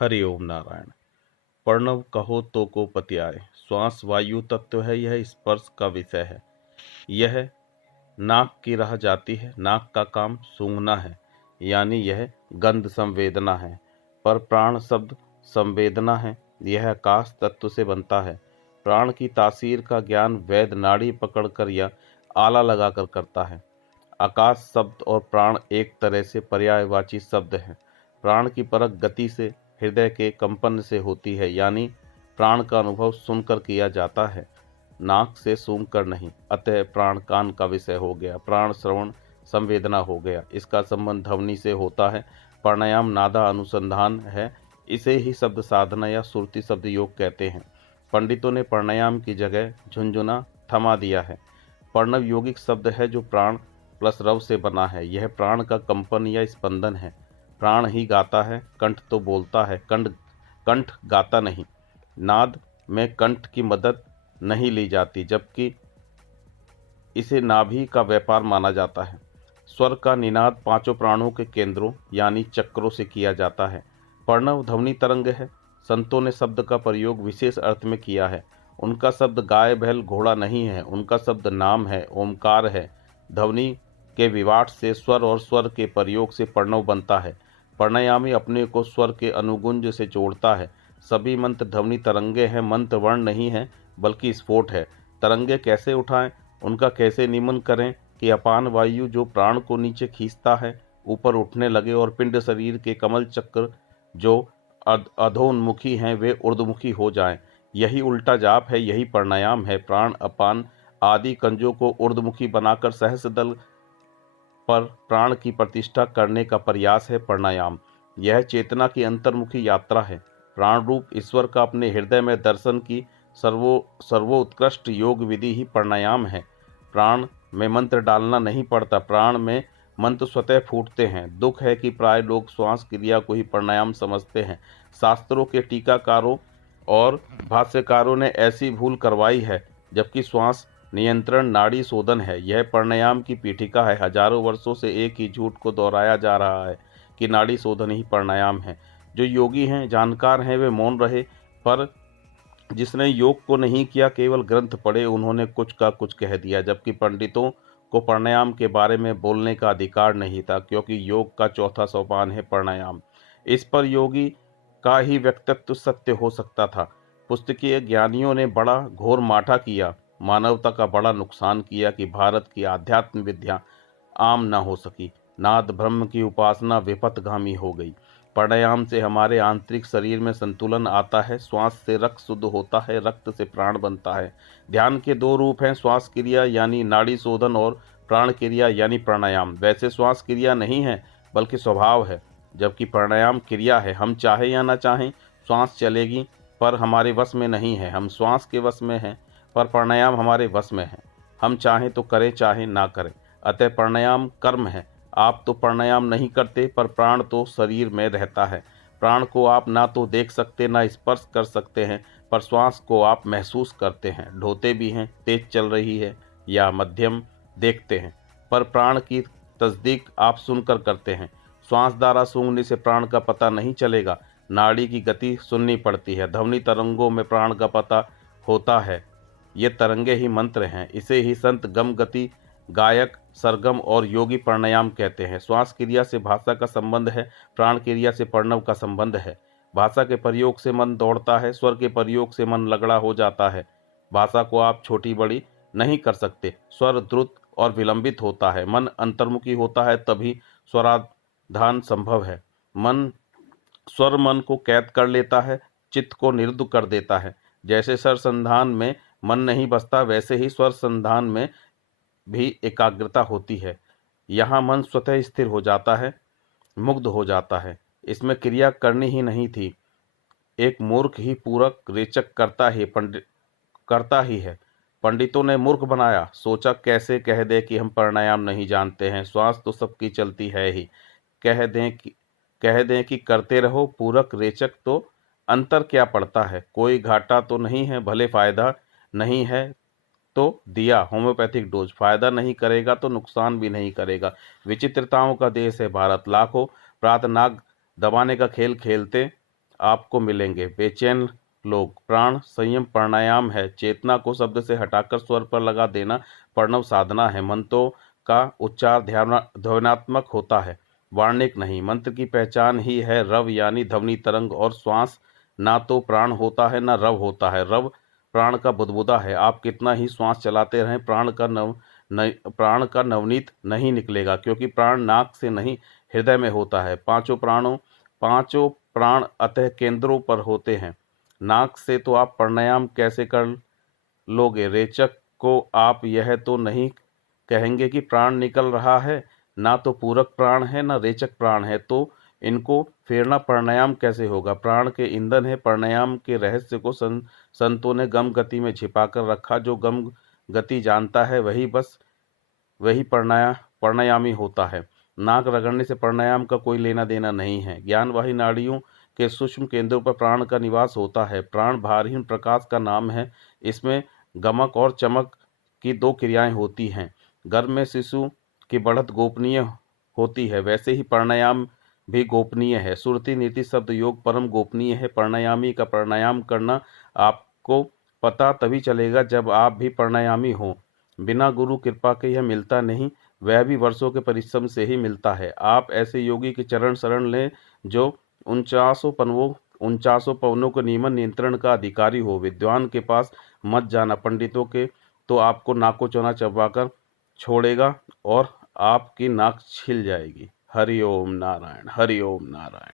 हरि ओम नारायण। प्रणव कहो तो को पति आए। श्वास वायु तत्व है, यह स्पर्श का विषय है। यह नाक की राह जाती है, नाक का काम सूंघना है, यानी यह गंध संवेदना है। पर प्राण शब्द संवेदना है, यह आकाश तत्व से बनता है। प्राण की तासीर का ज्ञान वैद नाड़ी पकड़कर या आला लगाकर करता है। आकाश शब्द और प्राण एक तरह से पर्यायवाची शब्द हैं। प्राण की परख गति से, हृदय के कंपन से होती है, यानी प्राण का अनुभव सुनकर किया जाता है, नाक से सूंघ कर नहीं। अतः प्राण कान का विषय हो गया, प्राण श्रवण संवेदना हो गया। इसका संबंध ध्वनि से होता है। प्राणायाम नादा अनुसंधान है, इसे ही शब्द साधना या सुरति शब्द योग कहते हैं। पंडितों ने प्राणायाम की जगह झुंझुना थमा दिया है। प्रणव यौगिक शब्द है जो प्राण प्लस रव से बना है। यह प्राण का कंपन या स्पंदन है। प्राण ही गाता है, कंठ तो बोलता है, कंठ गाता नहीं। नाद में कंठ की मदद नहीं ली जाती, जबकि इसे नाभि का व्यापार माना जाता है। स्वर का निनाद पांचों प्राणों के केंद्रों यानी चक्रों से किया जाता है। प्रणव ध्वनि तरंग है। संतों ने शब्द का प्रयोग विशेष अर्थ में किया है। उनका शब्द गाय बैल घोड़ा नहीं है, उनका शब्द नाम है, ओमकार है। ध्वनि के विवाट से स्वर और स्वर के प्रयोग से प्रणव बनता है। प्राणायामी अपने को स्वर के अनुगुंज से जोड़ता है। सभी मंत्र ध्वनि तरंगे हैं, मंत्र वर्ण नहीं है बल्कि स्फोट है। तरंगे कैसे उठाएं, उनका कैसे नियमन करें कि अपान वायु जो प्राण को नीचे खींचता है ऊपर उठने लगे, और पिंड शरीर के कमल चक्र जो अधोन्मुखी हैं वे ऊर्ध्वमुखी हो जाएं। यही उल्टा जाप है, यही प्राणायाम है। प्राण अपान आदि कंजों को ऊर्ध्वमुखी बनाकर सहस्त्र पर प्राण की प्रतिष्ठा करने का प्रयास है प्राणायाम। यह चेतना की अंतर्मुखी यात्रा है। प्राण रूप ईश्वर का अपने हृदय में दर्शन की सर्वोत्कृष्ट योग विधि ही प्राणायाम है। प्राण में मंत्र डालना नहीं पड़ता, प्राण में मंत्र स्वतः फूटते हैं। दुख है कि प्राय लोग श्वास क्रिया को ही प्राणायाम समझते हैं। शास्त्रों के टीकाकारों और भाष्यकारों ने ऐसी भूल करवाई है, जबकि श्वास नियंत्रण नाड़ी शोधन है। यह प्राणायाम की पीठिका है। हजारों वर्षों से एक ही झूठ को दोहराया जा रहा है कि नाड़ी शोधन ही प्राणायाम है। जो योगी हैं, जानकार हैं, वे मौन रहे, पर जिसने योग को नहीं किया, केवल ग्रंथ पढ़े, उन्होंने कुछ का कुछ कह दिया। जबकि पंडितों को प्राणायाम के बारे में बोलने का अधिकार नहीं था, क्योंकि योग का चौथा सोपान है प्राणायाम। इस पर योगी का ही व्यक्तित्व सत्य हो सकता था। पुस्तकीय ज्ञानियों ने बड़ा घोर माठा किया, मानवता का बड़ा नुकसान किया कि भारत की आध्यात्म विद्या आम न हो सकी। नाद ब्रह्म की उपासना विपथगामी हो गई। प्राणायाम से हमारे आंतरिक शरीर में संतुलन आता है। श्वास से रक्त शुद्ध होता है, रक्त से प्राण बनता है। ध्यान के दो रूप हैं, श्वास क्रिया यानी नाड़ी शोधन और प्राण क्रिया यानी प्राणायाम। वैसे श्वास क्रिया नहीं है बल्कि स्वभाव है, जबकि प्राणायाम क्रिया है। हम चाहे या ना चाहें श्वास चलेगी, पर हमारे वश में नहीं है। हम श्वास के वश में हैं, पर प्राणायाम हमारे वश में है। हम चाहें तो करें, चाहे ना करें। अतः प्राणायाम कर्म है। आप तो प्राणायाम नहीं करते, पर प्राण तो शरीर में रहता है। प्राण को आप ना तो देख सकते ना स्पर्श कर सकते हैं, पर श्वास को आप महसूस करते हैं। ढोते भी हैं, तेज चल रही है या मध्यम देखते हैं, पर प्राण की तस्दीक आप सुनकर करते हैं। श्वास द्वारा सूंघने से प्राण का पता नहीं चलेगा, नाड़ी की गति सुननी पड़ती है। ध्वनि तरंगों में प्राण का पता होता है। ये तरंगे ही मंत्र हैं। इसे ही संत गम गति, गायक सरगम और योगी प्राणायाम कहते हैं। श्वास क्रिया से भाषा का संबंध है, प्राण क्रिया से प्रणव का संबंध है। भाषा के प्रयोग से मन दौड़ता है, स्वर के प्रयोग से मन लगड़ा हो जाता है। भाषा को आप छोटी बड़ी नहीं कर सकते। स्वर द्रुत और विलंबित होता है, मन अंतर्मुखी होता है, तभी स्वराधान संभव है। स्वर मन को कैद कर लेता है, चित्त को निरुद्ध कर देता है। जैसे स्वर संधान में मन नहीं बसता, वैसे ही स्वर संधान में भी एकाग्रता होती है। यहाँ मन स्वतः स्थिर हो जाता है, मुग्ध हो जाता है। इसमें क्रिया करनी ही नहीं थी। एक मूर्ख ही पूरक रेचक करता ही है। पंडितों ने मूर्ख बनाया, सोचा कैसे कह दे कि हम प्राणायाम नहीं जानते हैं, श्वास तो सबकी चलती है ही। कह दें कि करते रहो, पूरक रेचक तो अंतर क्या पड़ता है। कोई घाटा तो नहीं है, भले फायदा नहीं है तो दिया होम्योपैथिक डोज, फायदा नहीं करेगा तो नुकसान भी नहीं करेगा। विचित्रताओं का देश है भारत। लाखों प्रातनाग दबाने का खेल खेलते आपको मिलेंगे। बेचैन लोग, प्राण संयम प्राणायाम है। चेतना को शब्द से हटाकर स्वर पर लगा देना प्रणव साधना है। मंत्रों का उच्चार ध्वन्यात्मक होता है, वार्णिक नहीं। मंत्र की पहचान ही है रव यानी ध्वनि तरंग और श्वास। ना तो प्राण होता है ना रव होता है। रव प्राण का बुदबुदा है। आप कितना ही श्वास चलाते रहें, प्राण का नवनीत नहीं निकलेगा, क्योंकि प्राण नाक से नहीं हृदय में होता है। पांचों प्राण अतः केंद्रों पर होते हैं। नाक से तो आप प्राणायाम कैसे कर लोगे? रेचक को आप यह तो नहीं कहेंगे कि प्राण निकल रहा है? ना तो पूरक प्राण है ना रेचक प्राण है, तो इनको फेरना प्राणायाम कैसे होगा? प्राण के ईंधन है। प्राणायाम के रहस्य को संतों ने गम गति में छिपाकर रखा। जो गम गति जानता है वही प्राणायामी होता है। नाक रगड़ने से प्राणायाम का कोई लेना देना नहीं है। ज्ञानवाही नाड़ियों के सूक्ष्म केंद्रों पर प्राण का निवास होता है। प्राण भारहीन प्रकाश का नाम है। इसमें गमक और चमक की दो क्रियाएं होती हैं। गर्भ में शिशु की बढ़त गोपनीय होती है, वैसे ही प्राणायाम भी गोपनीय है। सुरति नीति शब्द योग परम गोपनीय है। प्राणायामी का प्राणायाम करना आपको पता तभी चलेगा जब आप भी प्राणायामी हो। बिना गुरु कृपा के यह मिलता नहीं, वह भी वर्षों के परिश्रम से ही मिलता है। आप ऐसे योगी के चरण शरण लें जो 49 पवनों के नियमन नियंत्रण का अधिकारी हो। विद्वान के पास मत जाना, पंडितों के तो आपको नाको चौना चबाकर छोड़ेगा और आपकी नाक छिल जाएगी। हरि ओम नारायण, हरि ओम नारायण।